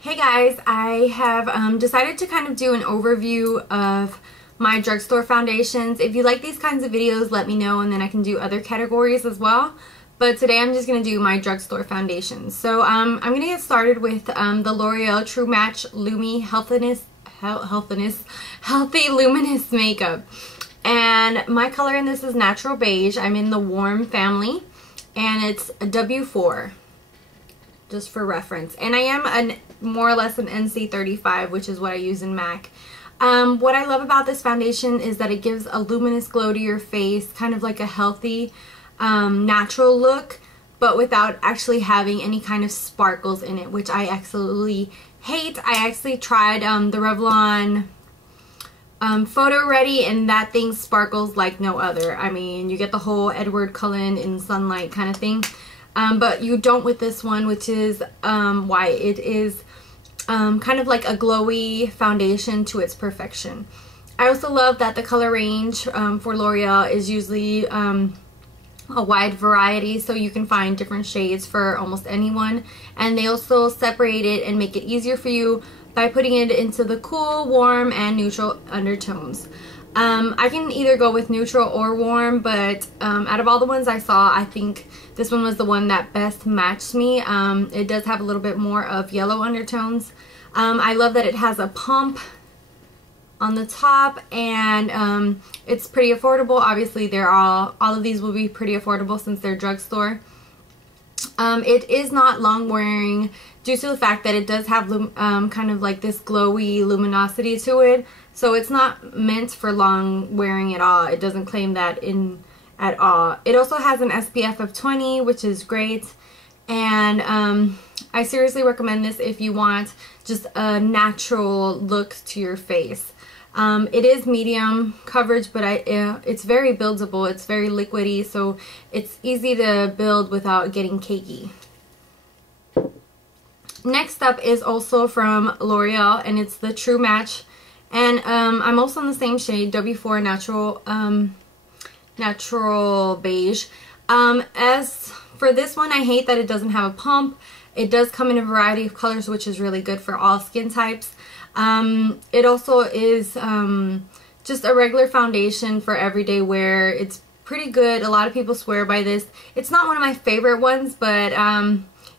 Hey guys, I have decided to kind of do an overview of my drugstore foundations. If you like these kinds of videos, let me know and then I can do other categories as well. But today I'm just going to do my drugstore foundations. So I'm going to get started with the L'Oreal True Match Lumi Healthy Luminous Makeup. And my color in this is Natural Beige. I'm in the Warm family and it's a W4. Just for reference. And I am more or less an NC35, which is what I use in MAC. What I love about this foundation is that it gives a luminous glow to your face, kind of like a healthy, natural look, but without actually having any kind of sparkles in it, which I absolutely hate. I actually tried the Revlon Photo Ready, and that thing sparkles like no other. I mean, you get the whole Edward Cullen in sunlight kind of thing. But you don't with this one, which is why it is kind of like a glowy foundation to its perfection. I also love that the color range for L'Oreal is usually a wide variety, so you can find different shades for almost anyone. And they also separate it and make it easier for you by putting it into the cool, warm, and neutral undertones. I can either go with neutral or warm, but out of all the ones I saw, I think this one was the one that best matched me. It does have a little bit more of yellow undertones. I love that it has a pump on the top, and it's pretty affordable. Obviously, all of these will be pretty affordable since they're drugstore. It is not long wearing due to the fact that it does have kind of like this glowy luminosity to it. So it's not meant for long wearing at all. It doesn't claim that at all. It also has an SPF of 20, which is great. And I seriously recommend this if you want just a natural look to your face. It is medium coverage, but it's very buildable. It's very liquidy, so it's easy to build without getting cakey. Next up is also from L'Oreal, and it's the True Match. And I'm also in the same shade, W4 Natural Beige. As for this one, I hate that it doesn't have a pump. It does come in a variety of colors, which is really good for all skin types. It also is just a regular foundation for everyday wear. It's pretty good. A lot of people swear by this. It's not one of my favorite ones, but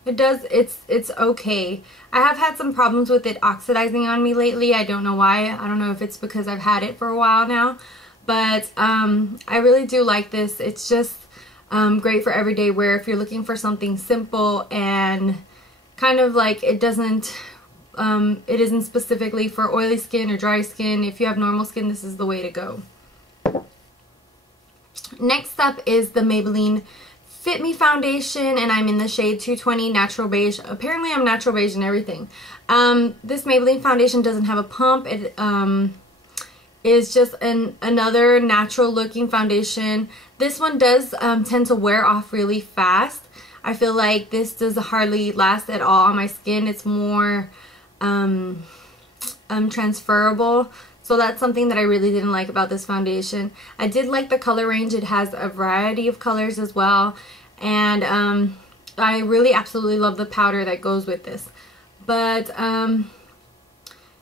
it's okay. I have had some problems with it oxidizing on me lately. I don't know why. I don't know if it's because I've had it for a while now, but I really do like this. It's just great for everyday wear if you're looking for something simple and kind of like it isn't specifically for oily skin or dry skin. If you have normal skin, this is the way to go. Next up is the Maybelline Fit Me foundation, and I'm in the shade 220 Natural Beige. Apparently I'm natural beige and everything. This Maybelline foundation doesn't have a pump. It is just another natural looking foundation. This one does tend to wear off really fast. I feel like this does hardly last at all on my skin. It's more transferable. So that's something that I really didn't like about this foundation. I did like the color range. It has a variety of colors as well. And I really absolutely love the powder that goes with this. But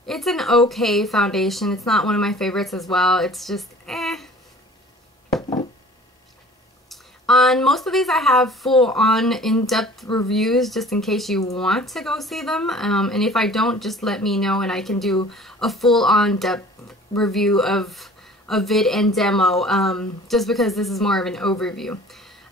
it's an okay foundation. It's not one of my favorites as well. It's just eh. On most of these I have full-on in-depth reviews just in case you want to go see them. And if I don't, just let me know and I can do a full-on depth review of vid and demo, just because this is more of an overview.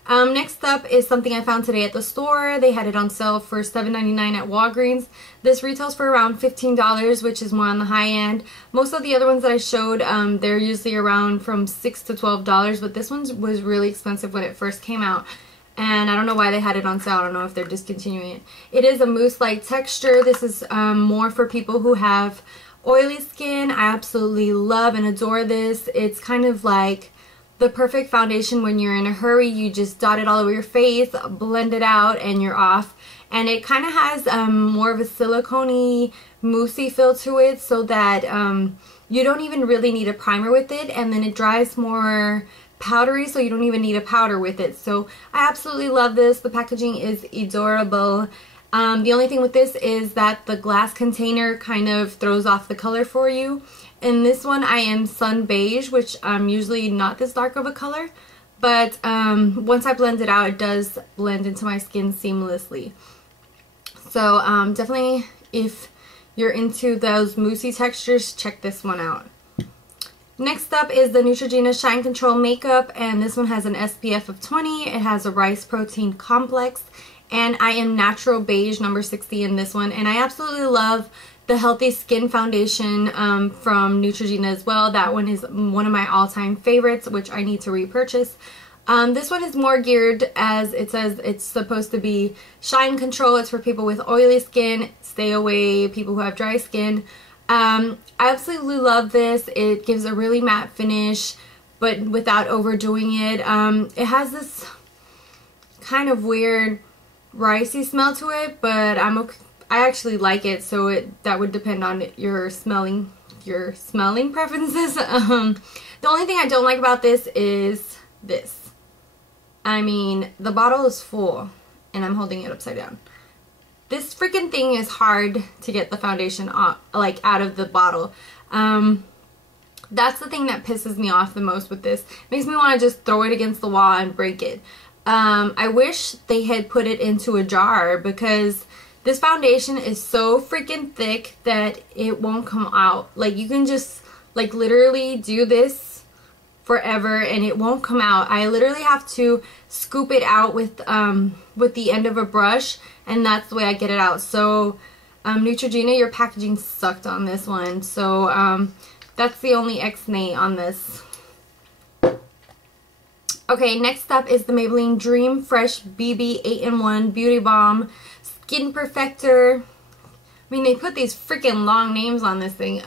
Next up is something I found today at the store. They had it on sale for $7.99 at Walgreens. This retails for around $15, which is more on the high end. Most of the other ones that I showed, they're usually around from $6 to $12, but this one was really expensive when it first came out. And I don't know why they had it on sale. I don't know if they're discontinuing it. It is a mousse-like texture. This is more for people who have oily skin. I absolutely love and adore this. It's kind of like the perfect foundation when you're in a hurry. You just dot it all over your face, blend it out, and you're off. And it kind of has more of a silicone-y, moussey feel to it, so that you don't even really need a primer with it, and then it dries more powdery, so you don't even need a powder with it. So I absolutely love this. The packaging is adorable. The only thing with this is that the glass container kind of throws off the color for you. In this one I am Sun Beige, which I'm usually not this dark of a color, but once I blend it out, it does blend into my skin seamlessly. So definitely, if you're into those moussey textures, check this one out. Next up is the Neutrogena Shine Control Makeup, and this one has an SPF of 20. It has a rice protein complex, and I am Natural Beige number 60 in this one. And I absolutely love the Healthy Skin Foundation from Neutrogena as well. That one is one of my all-time favorites, which I need to repurchase. This one is more geared, as it says, it's supposed to be shine control. It's for people with oily skin, stay away, people who have dry skin. I absolutely love this. It gives a really matte finish, but without overdoing it. It has this kind of weird ricey smell to it, but I actually like it, so that would depend on your smelling preferences. The only thing I don't like about this is this. I mean, the bottle is full and I'm holding it upside down. This freaking thing is hard to get the foundation off, like out of the bottle. That's the thing that pisses me off the most with this. It makes me want to just throw it against the wall and break it. I wish they had put it into a jar, because this foundation is so freaking thick that it won't come out. Like, you can just like literally do this forever and it won't come out. I literally have to scoop it out with the end of a brush, and that's the way I get it out. So Neutrogena, your packaging sucked on this one. So that's the only X-nay on this. Okay, next up is the Maybelline Dream Fresh BB 8-in-1 Beauty Balm Skin Perfector. I mean, they put these freaking long names on this thing.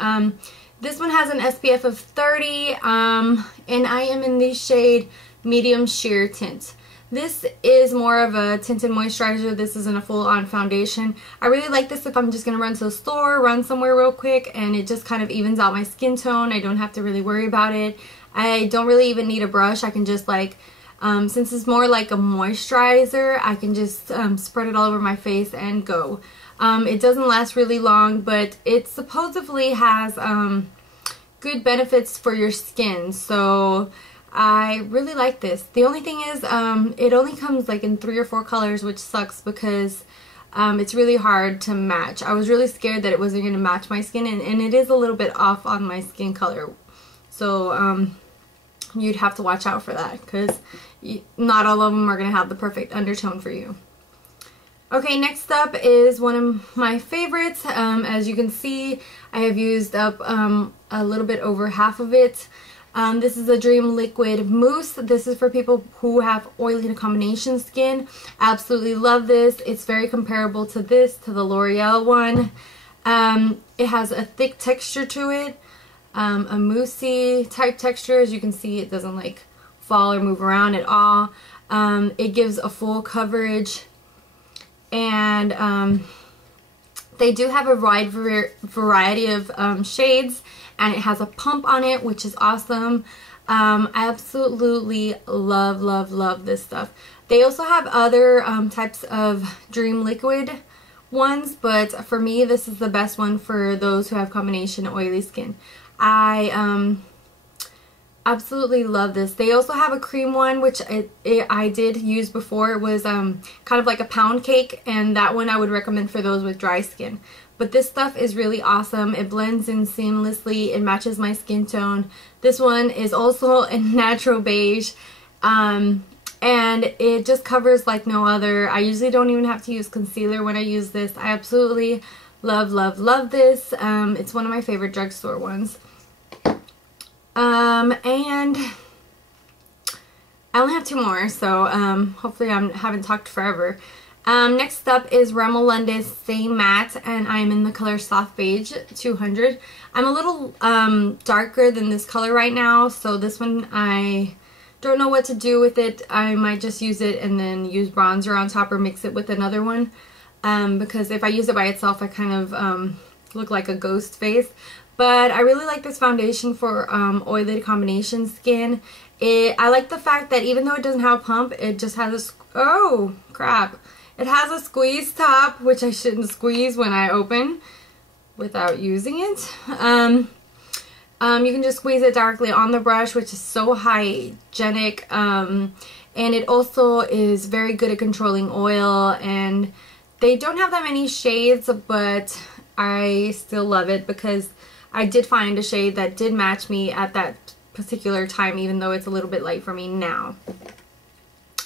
This one has an SPF of 30, and I am in the shade Medium Sheer Tint. This is more of a tinted moisturizer. This isn't a full-on foundation. I really like this if I'm just going to run to the store, run somewhere real quick, and it just kind of evens out my skin tone. I don't have to really worry about it. I don't really even need a brush. I can just like, since it's more like a moisturizer, I can just spread it all over my face and go. It doesn't last really long, but it supposedly has good benefits for your skin, so I really like this. The only thing is it only comes like in 3 or 4 colors, which sucks because it's really hard to match. I was really scared that it wasn't going to match my skin, and it is a little bit off on my skin color, so you'd have to watch out for that, because not all of them are going to have the perfect undertone for you. Okay, next up is one of my favorites. As you can see, I have used up a little bit over half of it. This is a Dream Liquid Mousse. This is for people who have oily to combination skin. I absolutely love this. It's very comparable to this, to the L'Oreal one. It has a thick texture to it, a moussey type texture. As you can see, it doesn't like fall or move around at all. It gives a full coverage. And they do have a wide variety of shades, and it has a pump on it, which is awesome. I absolutely love this stuff. They also have other types of Dream Liquid ones, but for me, this is the best one for those who have combination oily skin. I absolutely love this. They also have a cream one, which I did use before. It was kind of like a pound cake, and that one I would recommend for those with dry skin. But this stuff is really awesome. It blends in seamlessly. It matches my skin tone. This one is also a natural beige, and it just covers like no other. I usually don't even have to use concealer when I use this. I absolutely love this. It's one of my favorite drugstore ones. And I only have 2 more, so hopefully I haven't talked forever. Next up is Rimmel London Stay Matte, and I'm in the color Soft Beige 200. I'm a little darker than this color right now, so this one I don't know what to do with it. I might just use it and then use bronzer on top or mix it with another one, because if I use it by itself I kind of look like a ghost face. But I really like this foundation for oily combination skin. I like the fact that even though it doesn't have a pump, it just has a, oh crap, It has a squeeze top, which I shouldn't squeeze when I open without using it. You can just squeeze it directly on the brush, which is so hygienic. And it also is very good at controlling oil, and they don't have that many shades, but I still love it because I did find a shade that did match me at that particular time, even though it's a little bit light for me now.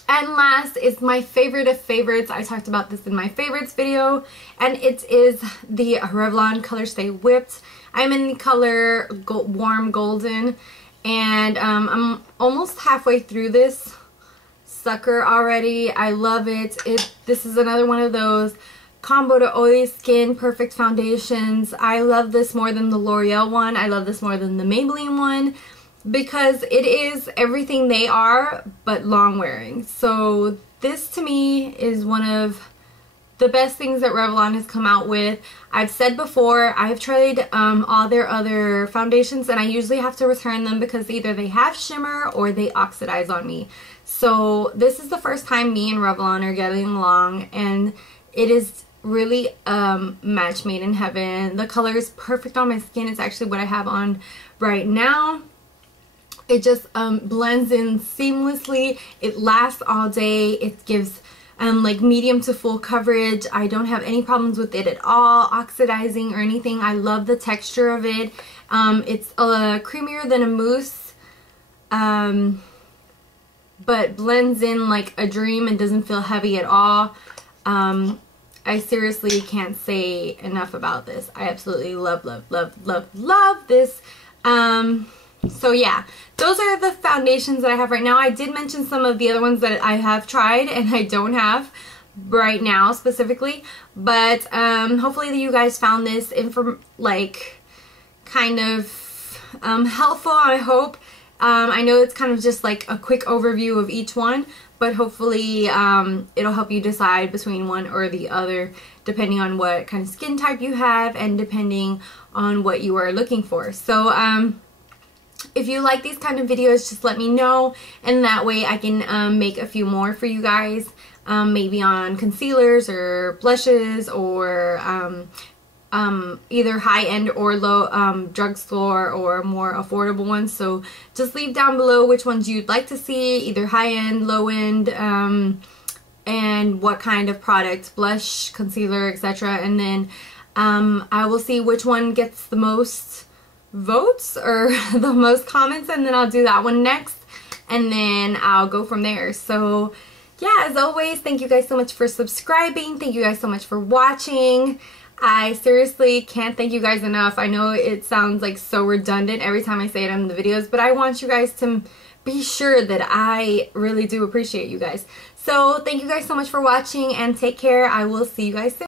And last is my favorite of favorites. I talked about this in my favorites video, and it is the Revlon Colorstay Whipped. I'm in the color Warm Golden, and I'm almost halfway through this sucker already. I love it. This is another one of those combo to oily skin perfect foundations. I love this more than the L'Oreal one. I love this more than the Maybelline one, because it is everything they are but long wearing. So this to me is one of the best things that Revlon has come out with. I've said before, I've tried all their other foundations, and I usually have to return them because either they have shimmer or they oxidize on me. So this is the first time me and Revlon are getting along, and it is really match made in heaven. The color is perfect on my skin. It's actually what I have on right now. It just blends in seamlessly. It lasts all day. It gives like medium to full coverage. I don't have any problems with it at all, oxidizing or anything. I love the texture of it. It's creamier than a mousse, but blends in like a dream and doesn't feel heavy at all. I seriously can't say enough about this. I absolutely love, love, love, love, love this. So yeah, those are the foundations that I have right now. I did mention some of the other ones that I have tried and I don't have right now specifically, but hopefully you guys found this kind of helpful, I hope. I know it's kind of just like a quick overview of each one, but hopefully it'll help you decide between one or the other, depending on what kind of skin type you have and depending on what you are looking for. So if you like these kind of videos, just let me know, and that way I can make a few more for you guys, maybe on concealers or blushes or either high-end or low drugstore or more affordable ones. So just leave down below which ones you'd like to see, either high-end, low-end, and what kind of products, blush, concealer, etc. And then I will see which one gets the most votes or the most comments, and then I'll do that one next, and then I'll go from there. So yeah, as always, thank you guys so much for subscribing. Thank you guys so much for watching. I seriously can't thank you guys enough. I know it sounds like so redundant every time I say it in the videos, but I want you guys to be sure that I really do appreciate you guys. So thank you guys so much for watching, and take care. I will see you guys soon.